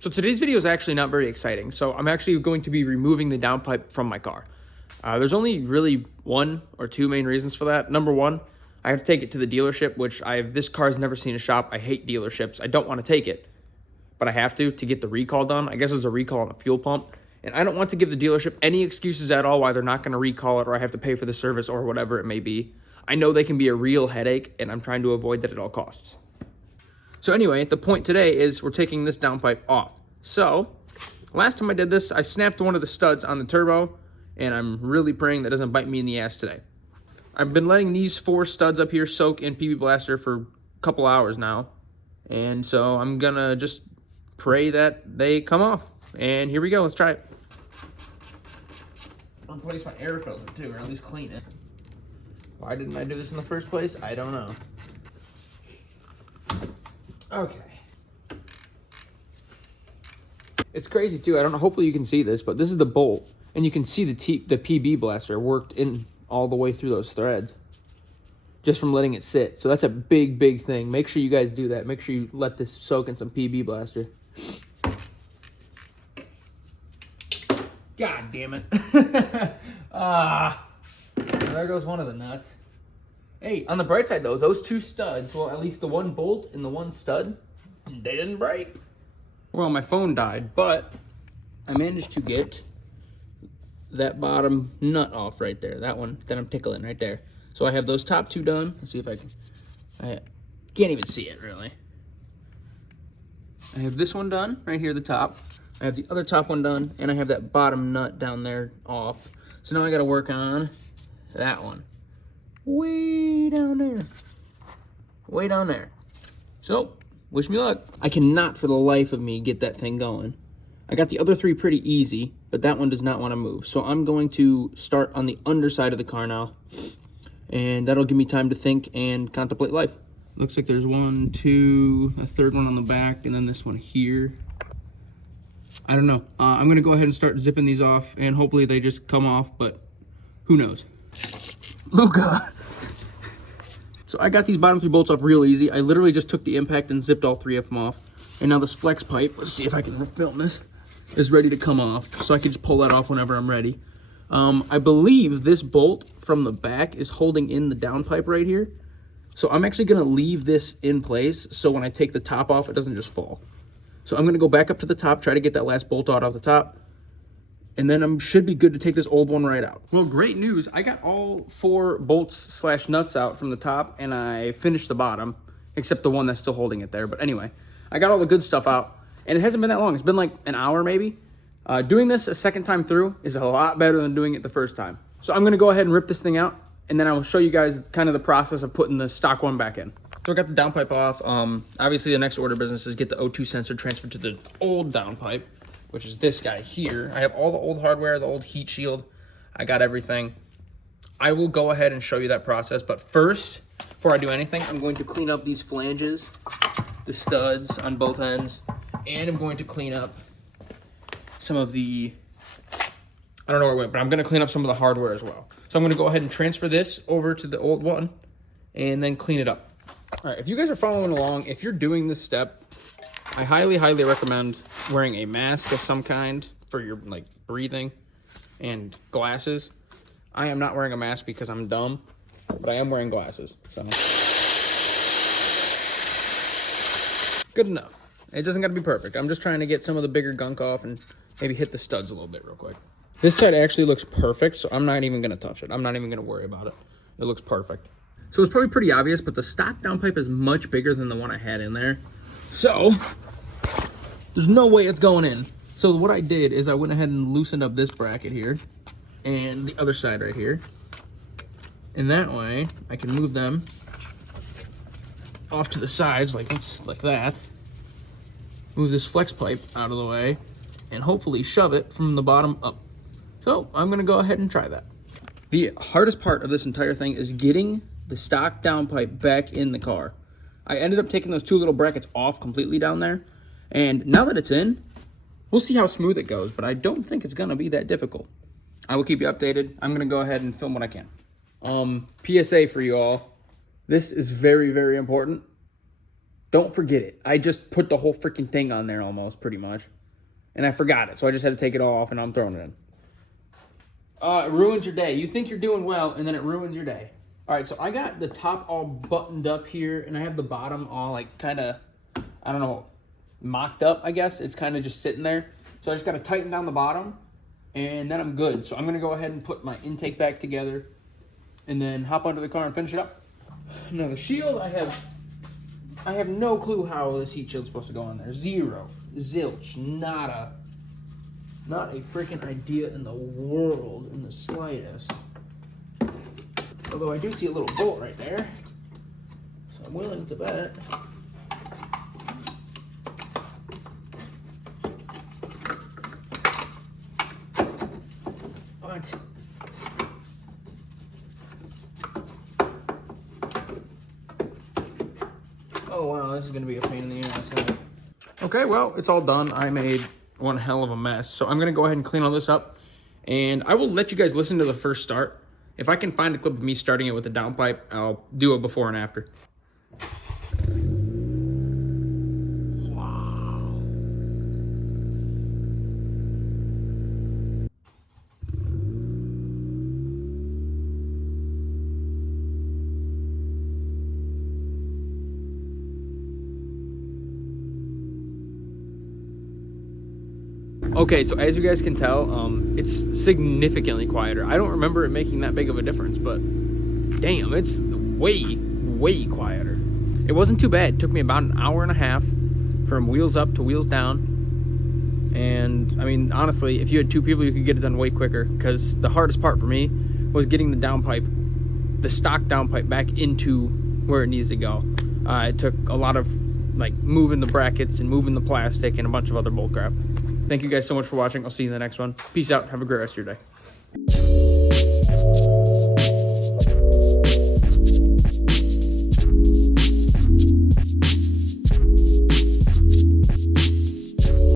So today's video is actually not very exciting. So I'm actually going to be removing the downpipe from my car. There's only really one or two main reasons for that. Number one, I have to take it to the dealership, which this car has never seen a shop. I hate dealerships. I don't want to take it, but I have to get the recall done. I guess there's a recall on the fuel pump, and I don't want to give the dealership any excuses at all why they're not going to recall it, or I have to pay for the service or whatever it may be. I know they can be a real headache, and I'm trying to avoid that at all costs. So anyway, the point today is we're taking this downpipe off. So last time I did this, I snapped one of the studs on the turbo, and I'm really praying that doesn't bite me in the ass today. I've been letting these 4 studs up here soak in PB Blaster for a couple hours now, and so I'm gonna just pray that they come off. And here we go, let's try it. I'll place my air filter too, or at least clean it. Why didn't I do this in the first place? I don't know. Okay. It's crazy too. I don't know. Hopefully you can see this, but this is the bolt, and you can see the PB Blaster worked in all the way through those threads just from letting it sit. So that's a big thing. Make sure you guys do that. Make sure you let this soak in some PB Blaster. God damn it. There goes one of the nuts. Hey, on the bright side though, those 2 studs, well, at least the one bolt and the one stud, they didn't break. Well, my phone died, but I managed to get that bottom nut off right there. That one that I'm tickling right there. So I have those top 2 done. Let's see if I can't even see it really. I have this one done right here at the top. I have the other top one done, and I have that bottom nut down there off. So now I got to work on that one. Way down there. Way down there. So, wish me luck. I cannot for the life of me get that thing going. I got the other 3 pretty easy, but that one does not want to move. So I'm going to start on the underside of the car now, and that'll give me time to think and contemplate life. Looks like there's 1, 2, a third one on the back, and then this one here. I don't know. I'm going to go ahead and start zipping these off, and hopefully they just come off, but who knows. Luca. So I got these bottom 3 bolts off real easy. I literally just took the impact and zipped all 3 of them off. And now this flex pipe, let's see if I can film this, is ready to come off. So I can just pull that off whenever I'm ready. I believe this bolt from the back is holding in the downpipe right here. So I'm actually gonna leave this in place so when I take the top off, it doesn't just fall. So I'm gonna go back up to the top, try to get that last bolt out off the top, and then I should be good to take this old one right out. Well, great news. I got all 4 bolts / nuts out from the top, and I finished the bottom, except the one that's still holding it there. But anyway, I got all the good stuff out, and it hasn't been that long. It's been like an hour maybe. Doing this a second time through is a lot better than doing it the first time. So I'm gonna go ahead and rip this thing out, and then I will show you guys kind of the process of putting the stock one back in. So I got the downpipe off. Obviously the next order of business is get the O2 sensor transferred to the old downpipe, which is this guy here. I have all the old hardware, the old heat shield. I got everything. I will go ahead and show you that process, but first, before I do anything, I'm going to clean up these flanges, the studs on both ends, and I'm going to clean up some of the, I don't know where it went, but I'm gonna clean up some of the hardware as well. So I'm gonna go ahead and transfer this over to the old one and then clean it up. All right, if you guys are following along, if you're doing this step, I highly recommend wearing a mask of some kind for your like breathing and glasses. I am not wearing a mask because I'm dumb, but I am wearing glasses, so. Good enough. It doesn't gotta be perfect. I'm just trying to get some of the bigger gunk off and maybe hit the studs a little bit real quick. This side actually looks perfect, so I'm not even gonna touch it. I'm not even gonna worry about it. It looks perfect. So it's probably pretty obvious, but the stock downpipe is much bigger than the one I had in there. So there's no way it's going in. So what I did is I went ahead and loosened up this bracket here and the other side right here. And that way I can move them off to the sides like that. Move this flex pipe out of the way and hopefully shove it from the bottom up. So I'm gonna go ahead and try that. The hardest part of this entire thing is getting the stock downpipe back in the car. I ended up taking those 2 little brackets off completely down there, and now that it's in, we'll see how smooth it goes, but I don't think it's gonna be that difficult. I will keep you updated. I'm gonna go ahead and film what I can. PSA for you all. This is very important. Don't forget it. I just put the whole freaking thing on there almost, pretty much. And I forgot it, so I just had to take it all off, and I'm throwing it in. It ruins your day. You think you're doing well, and then it ruins your day. All right, so I got the top all buttoned up here, and I have the bottom all, like, kind of, I don't know, mocked up, I guess. It's kind of just sitting there. So I just got to tighten down the bottom, and then I'm good. So I'm going to go ahead and put my intake back together, and then hop onto the car and finish it up. Now, the shield, I have no clue how this heat shield's supposed to go on there. Zero, zilch, nada. Not a freaking idea in the world, in the slightest. Although I do see a little bolt right there, so I'm willing to bet. What? Oh wow, this is gonna be a pain in the ass. Okay, well, it's all done. I made one hell of a mess. So I'm gonna go ahead and clean all this up, and I will let you guys listen to the first start. If I can find a clip of me starting it with the downpipe, I'll do a before and after. Okay, so as you guys can tell, it's significantly quieter. I don't remember it making that big of a difference, but damn, it's way, way quieter. It wasn't too bad. It took me about an hour and a half from wheels up to wheels down. And I mean, honestly, if you had two people, you could get it done way quicker, because the hardest part for me was getting the downpipe, the stock downpipe, back into where it needs to go. It took a lot of like moving the brackets and moving the plastic and a bunch of other bull crap. Thank you guys so much for watching. I'll see you in the next one. Peace out. Have a great rest of your day.